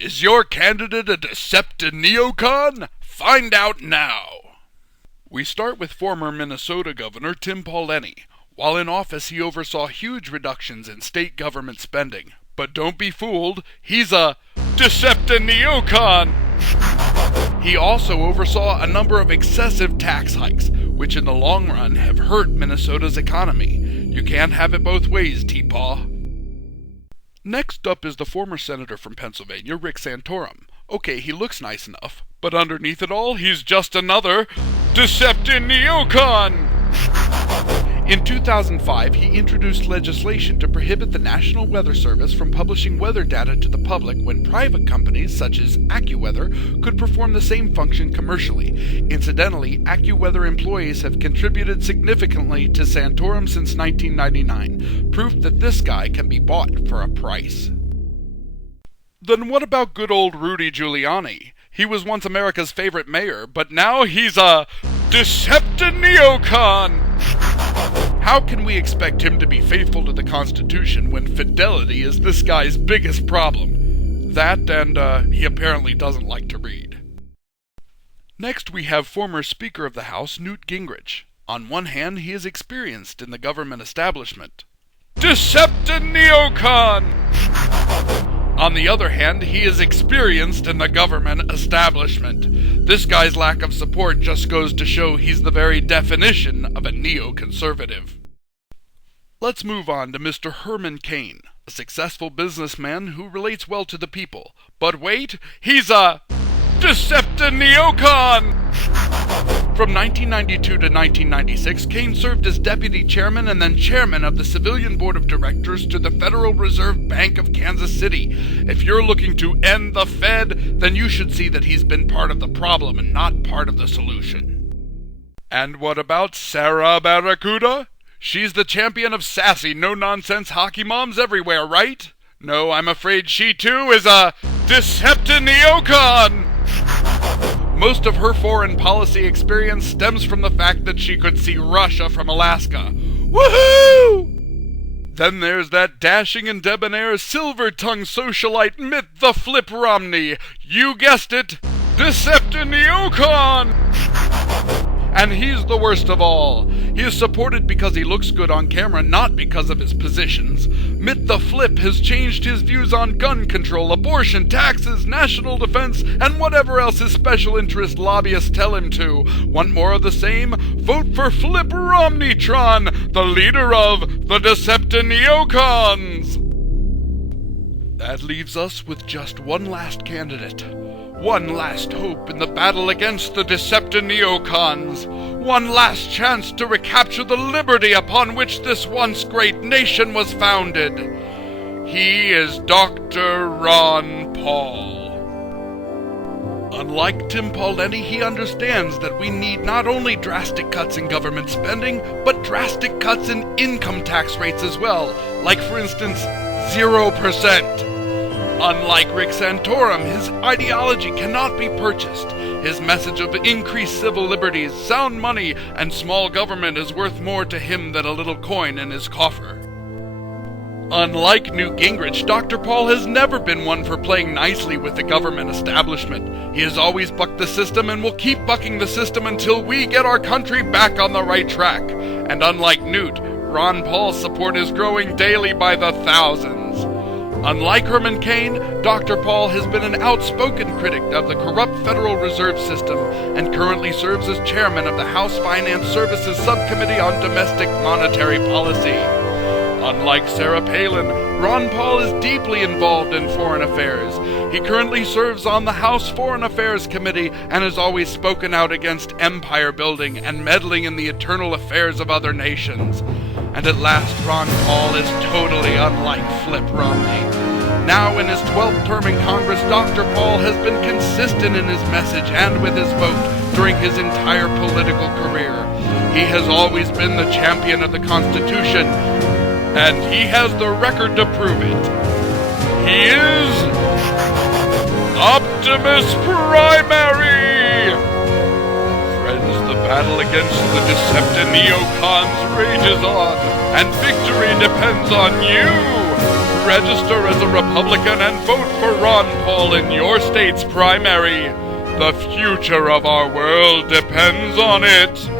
Is your candidate a Decepti-Neo-Con? Find out now. We start with former Minnesota Governor Tim Pawlenty. While in office, he oversaw huge reductions in state government spending. But don't be fooled, he's a Decepti-Neo-Con! He also oversaw a number of excessive tax hikes, which in the long run have hurt Minnesota's economy. You can't have it both ways, T-Paw. Next up is the former senator from Pennsylvania, Rick Santorum. Okay, he looks nice enough, but underneath it all, he's just another Decepti-Neo-Con! In 2005, he introduced legislation to prohibit the National Weather Service from publishing weather data to the public when private companies, such as AccuWeather, could perform the same function commercially. Incidentally, AccuWeather employees have contributed significantly to Santorum since 1999, proof that this guy can be bought for a price. Then what about good old Rudy Giuliani? He was once America's favorite mayor, but now he's a Decepti-Neo-Con! How can we expect him to be faithful to the Constitution when fidelity is this guy's biggest problem? That and he apparently doesn't like to read. Next we have former Speaker of the House Newt Gingrich. On one hand, he is experienced in the government establishment. Decepti-Neo-Con! On the other hand, he is experienced in the government establishment. This guy's lack of support just goes to show he's the very definition of a neoconservative. Let's move on to Mr. Herman Cain, a successful businessman who relates well to the people. But wait, he's a Decepti-Neo-Con! From 1992 to 1996, Cain served as deputy chairman and then chairman of the Civilian Board of Directors to the Federal Reserve Bank of Kansas City. If you're looking to end the Fed, then you should see that he's been part of the problem and not part of the solution. And what about Sarah Barracuda? She's the champion of sassy, no-nonsense hockey moms everywhere, right? No, I'm afraid she too is a Decepti-Neo-Con! Most of her foreign policy experience stems from the fact that she could see Russia from Alaska. Woohoo! Then there's that dashing and debonair silver-tongued socialite Mitt the Flip Romney. You guessed it, Decepti-Neo-Con! And he's the worst of all. He is supported because he looks good on camera, not because of his positions. Mitt the Flip has changed his views on gun control, abortion, taxes, national defense, and whatever else his special interest lobbyists tell him to. Want more of the same? Vote for Flip Romneytron, the leader of the Decepti-Neo-Cons! That leaves us with just one last candidate. One last hope in the battle against the Decepti-Neo-Cons. One last chance to recapture the liberty upon which this once great nation was founded. He is Dr. Ron Paul. Unlike Tim Pawlenty, he understands that we need not only drastic cuts in government spending, but drastic cuts in income tax rates as well. Like, for instance, 0%. Unlike Rick Santorum, his ideology cannot be purchased. His message of increased civil liberties, sound money, and small government is worth more to him than a little coin in his coffer. Unlike Newt Gingrich, Dr. Paul has never been one for playing nicely with the government establishment. He has always bucked the system and will keep bucking the system until we get our country back on the right track. And unlike Newt, Ron Paul's support is growing daily by the thousands. Unlike Herman Cain, Dr. Paul has been an outspoken critic of the corrupt Federal Reserve System and currently serves as chairman of the House Finance Services Subcommittee on Domestic Monetary Policy. Unlike Sarah Palin, Ron Paul is deeply involved in foreign affairs. He currently serves on the House Foreign Affairs Committee and has always spoken out against empire building and meddling in the internal affairs of other nations. And at last, Ron Paul is totally unlike Flip Romney. Now in his 12th term in Congress, Dr. Paul has been consistent in his message and with his vote during his entire political career. He has always been the champion of the Constitution, and he has the record to prove it. He is Optimus Primary! Friends, the battle against the Decepti-Neo-Cons rages on, and victory depends on you! Register as a Republican and vote for Ron Paul in your state's primary. The future of our world depends on it.